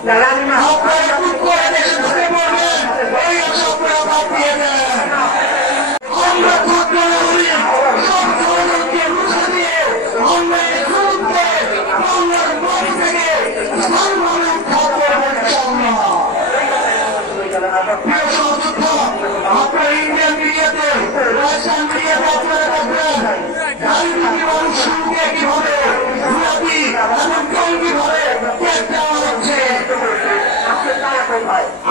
আপনারা খুব করে দেশে ঢুকে পড়বেন, এই আপনারা বাদ দিয়ে দেন। আমরা সব ধরনকে রুখে দিয়ে আমরা এই মুহূর্তে বাংলার মাটি থেকে ভালোভাবে উদ্ধার করবেন। প্রিয় সহযোদ্ধা, আপনারা ইন্ডিয়ান মিডিয়াতে, রাশিয়ান মিডিয়াতে আপনারা দেখবেন রাজনীতি মানুষ শুরুকে কিভাবে ঘুরাতি এবং জঙ্গিভাবে ত্যাগ দেওয়া হচ্ছে।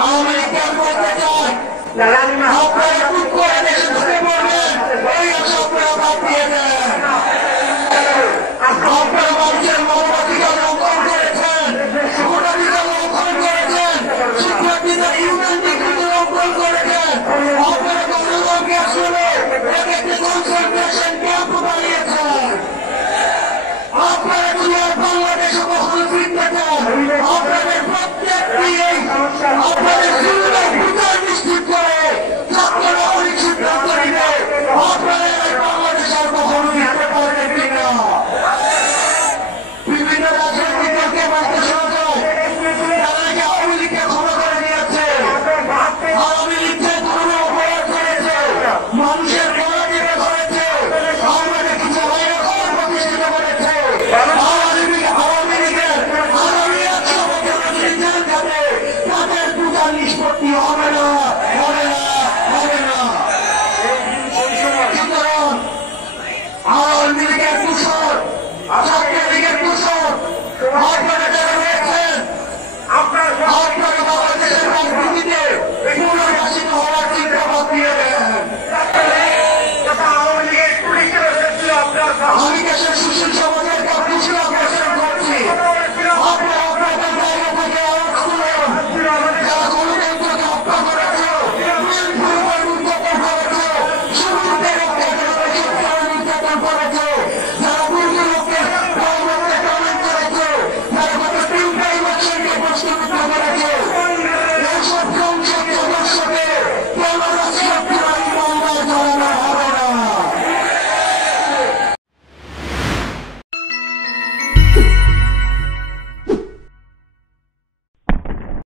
আমি ত্যাগ করতে চাই, আপনারা খুব করে দেশে ঢুকে পড়বেন, এই